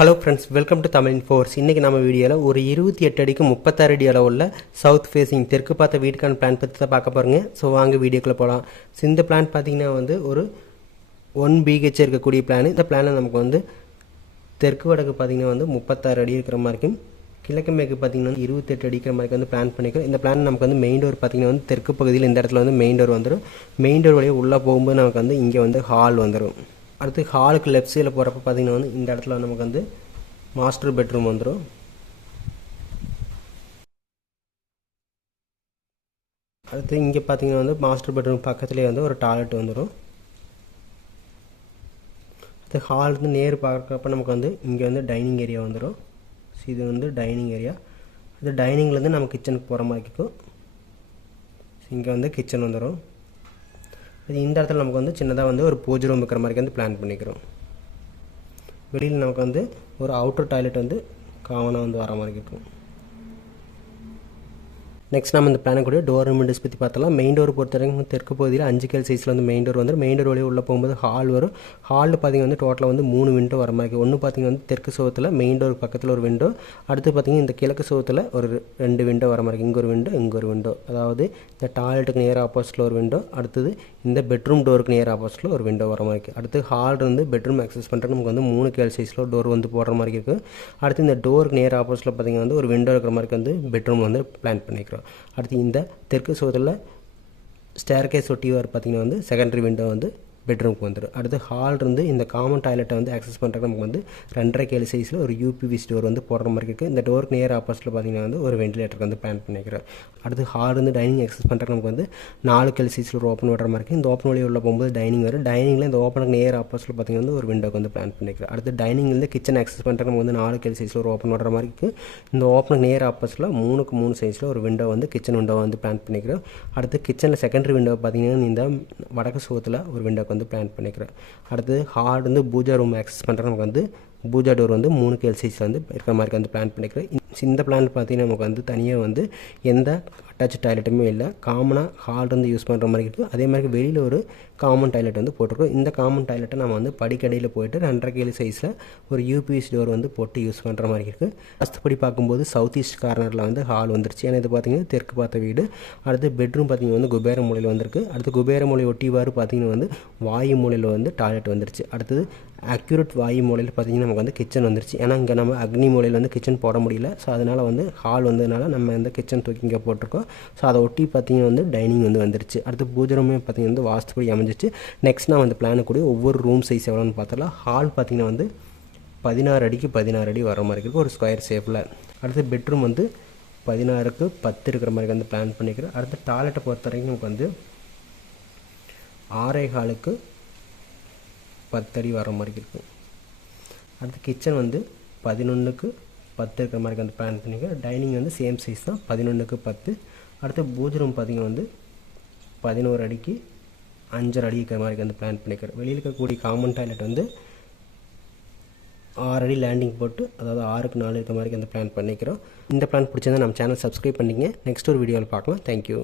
Hello friends, welcome to Tamil force. இன்றைக்கி நம்ம வீடியோவில் ஒரு 28 அடிக்கு 36 அடி அளவுள்ள சவுத் ஃபேஸிங் தெற்கு பார்த்த வீட்டுக்கான பிளான் பற்றி தான் பார்க்க போகிறோங்க. ஸோ வாங்க வீடியோக்குள்ளே போகலாம். ஸோ இந்த பிளான் பார்த்திங்கன்னா ஒரு 1 BHK இருக்கக்கூடிய பிளான். இந்த பிளானில் நமக்கு தெற்கு வடக்கு பார்த்திங்கன்னா 36 அடி இருக்கிற மாதிரிக்கும், கிழக்கு மேற்கு பார்த்திங்கன்னா 28 அடி இருக்கிற மாதிரி பிளான் பண்ணிக்கிறோம். இந்த பிளான் நமக்கு மெயின் டோர் பார்த்திங்கன்னா தெற்கு பகுதியில் இந்த இடத்துல மெயின் டோர் வந்துடும். மெயின் டோர் வழியாக உள்ளே போகும்போது நமக்கு இங்கே ஹால் வந்துடும். அடுத்து ஹாலுக்கு லெஃப்ட் சைடில் போகிறப்ப பார்த்திங்கன்னா இந்த இடத்துல நமக்கு மாஸ்டர் பெட்ரூம் வந்துடும். அடுத்து இங்கே பார்த்திங்கன்னா மாஸ்டர் பெட்ரூம் பக்கத்துலேயே ஒரு டாய்லெட் வந்துடும். அடுத்து ஹால் நேர் பார்க்குறப்ப நமக்கு இங்கே டைனிங் ஏரியா வந்துடும். ஸோ இது டைனிங் ஏரியா. அது டைனிங்லேருந்து நம்ம கிச்சனுக்கு போகிற மாதிரி இருக்கும். ஸோ இங்கே கிச்சன் வந்துடும். இந்த இடத்துல நமக்கு சின்னதாக ஒரு பூஜை ரூம் இருக்கிற மாதிரி பிளான் பண்ணிக்கிறோம். வெளியில் நமக்கு ஒரு அவுட்டர் டாய்லெட் காமனாக வர மாதிரி இருக்கும். நெக்ஸ்ட் நம்ம இந்த பிளானை கூட டோர் விண்டோஸ் பற்றி பார்த்தலாம். மெயின் டோர் பொறுத்த வரைக்கும் தெற்கு பகுதியில் 5 கேல் சைஸில் மெயின் டோர் வந்துடும். மெயின் டோர் வழியாக உள்ளே போகும்போது ஹால் வரும். ஹாலில் பார்த்திங்கன்னா டோட்டலாக 3 விண்டோ வர மாதிரி. ஒன்று பார்த்திங்கன்னா தெற்கு சுவத்தில் மெயின் டோர் பக்கத்தில் ஒரு விண்டோ, அடுத்து பார்த்திங்கன்னா இந்த கிழக்கு சுவத்தில் ஒரு 2 விண்டோ வர மாதிரி. இங்கே ஒரு விண்டோ, இங்கே ஒரு விண்டோ. அதாவது இந்த டாய்லெட்டுக்கு நேர் ஆப்போசிட்டில் ஒரு விண்டோ, அடுத்தது இந்த பெட்ரூம் டோருக்கு நேர் ஆப்போசிட்டில் ஒரு விண்டோ வர மாதிரி. அடுத்து ஹால் பெட்ரூம் ஆக்சஸ் பண்ணுறது நமக்கு 3 கேல் சைஸில் டோர் போடுற மாதிரி இருக்குது. அடுத்து இந்த டோருக்கு நேர் ஆப்போசிட்டில் பார்த்திங்கன்னா ஒரு விண்டோ இருக்கிற மாதிரி பெட்ரூம் பிளான் பண்ணிக்கிறோம். அடுத்து இந்த தெற்கு சுவத்தில் ஸ்டேர்கேஸ் ஒட்டி வர பார்த்திங்கன்னா செகண்டரி விண்டோ பெட்ரூமுக்கு வந்துடும். அடுத்து ஹால் இந்த காமன் டாய்லெட்டை ஆக்சஸ் பண்ணுறதுக்கு நமக்கு 2.5 கேல் சைஸில் ஒரு UPVC டோர் போடுற மாதிரி இருக்குது. இந்த டோருக்கு நேர் ஆப்போசிட்டில் பார்த்திங்கன்னா ஒரு வெண்டிலேட்டருக்கு பிளான் பண்ணிக்கிறோம். அடுத்து ஹால் டைனிங் ஆக்சஸ் பண்ணுறதுக்கு நமக்கு 4 கேல் சைஸில் ஒரு ஓப்பன் வர மாதிரி இருக்குது. இந்த ஓப்பன் வழியாக உள்ள போகும்போது டைனிங் வரும். டைனிங்கில் இந்த ஓப்பனுக்கு நேர் ஆப்போசிட்டில் பார்த்திங்கன்னா ஒரு விண்டோக்கு பிளான் பண்ணிக்கிறோம். அடுத்து டைனிங்லேருந்து கிச்சன் ஆக்சஸ் பண்ணுறதுக்கு நமக்கு 4 கேல் சைஸில் ஒரு ஓப்பன் வர மாதிரி இருக்குது. இந்த ஓப்பனுக்கு நேர் ஆப்போசிட்டில் 3க்கு 3 சைஸில் ஒரு விண்டோ கிச்சன் விண்டோ பிளான் பண்ணிக்கிறோம். அடுத்து கிச்சனில் செகண்டரி விண்டோ பார்த்திங்கன்னா இந்த வடக்கு சுவத்தில் ஒரு விண்டோக்கு பிளான் பண்ணிக்கிறேன். அடுத்து ஹால் பூஜா ரூம் ஆக்சஸ் பண்ணுற நமக்கு பூஜா டோர் 3 கேல் சைஸில் இருக்கிற மாதிரி பிளான் பண்ணிக்கிறேன். இந்த பிளான் பார்த்தீங்கன்னா நமக்கு தனியாக எந்த அட்டாச் டாய்லெட்டுமே இல்லை. காமனாக ஹால் யூஸ் பண்ணுற மாதிரி இருக்குது. அதே மாதிரி வெளியில் ஒரு காமன் டாய்லெட் போட்டிருக்கோம். இந்த காமன் டாய்லெட்டை நம்ம படிக்கடையில் போயிட்டு 2.5 கேல் சைஸில் ஒரு UPVC டோர் போட்டு யூஸ் பண்ணுற மாதிரி இருக்குது. ஃபஸ்ட்டுப்படி பார்க்கும்போது சவுத் ஈஸ்ட் கார்னரில் ஹால் வந்துருச்சு. ஏன்னா இது பார்த்திங்கன்னா தெற்கு பார்த்த வீடு. அடுத்து பெட்ரூம் பார்த்திங்கன்னா குபேர மூலையில் வந்திருக்கு. அடுத்து குபேர மூலை ஒட்டிவாறு பார்த்திங்கன்னா வாயு மூலையில் டாய்லெட் வந்துருச்சு. அடுத்தது அக்யூரேட் வாயு மூலையில் பார்த்திங்கன்னா நமக்கு கிச்சன் வந்துருச்சு. ஏன்னா இங்கே நம்ம அக்னி மூலையில் கிச்சன் போட முடியல. ஸோ அதனால் ஹால் வந்ததுனால நம்ம கிச்சன் தூக்கி இங்கே போட்டிருக்கோம். ஸோ அதை ஒட்டி பார்த்திங்கன்னா டைனிங் வந்துருச்சு. அடுத்து பூஜை ரூமே பார்த்திங்கன்னா வாஸ்துப்படி அமைஞ்சிச்சு. நெக்ஸ்ட் நான் பிளானு கூட ஒவ்வொரு ரூம் சைஸ் எவ்வளோன்னு பார்த்தலாம். ஹால் பார்த்திங்கன்னா 16 அடிக்கு 16 அடி வர மாதிரி இருக்குது ஒரு ஸ்கொயர் ஷேப்பில். அடுத்து பெட்ரூம் 16க்கு 10 இருக்கிற மாதிரி பிளான் பண்ணிக்கிறேன். அடுத்து டாய்லெட்டை பொறுத்த வரைக்கும் நமக்கு 6.25க்கு 10 அடி வர மாதிரி இருக்கும். அடுத்து கிச்சன் 11க்கு 10 இருக்கிற மாதிரி பிளான் பண்ணிக்கிறேன். டைனிங் சேம் சைஸ் தான், 11க்கு 10. அடுத்து பூஜை ரூம் பார்த்திங்கன்னா 11 அடிக்கு 5.5 அடி இருக்கிற மாதிரி பிளான் பண்ணிக்கிறேன். வெளியில் இருக்கக்கூடிய காமன் டாய்லெட் 6 அடி லேண்டிங் போட்டு, அதாவது 6க்கு 4 இருக்கிற மாதிரி பிளான் பண்ணிக்கிறோம். இந்த பிளான் பிடிச்சிருந்தா நம்ம சேனல் சப்ஸ்கிரைப் பண்ணிங்க. நெக்ஸ்ட் ஒரு வீடியோவில் பார்க்கலாம். தேங்க்யூ.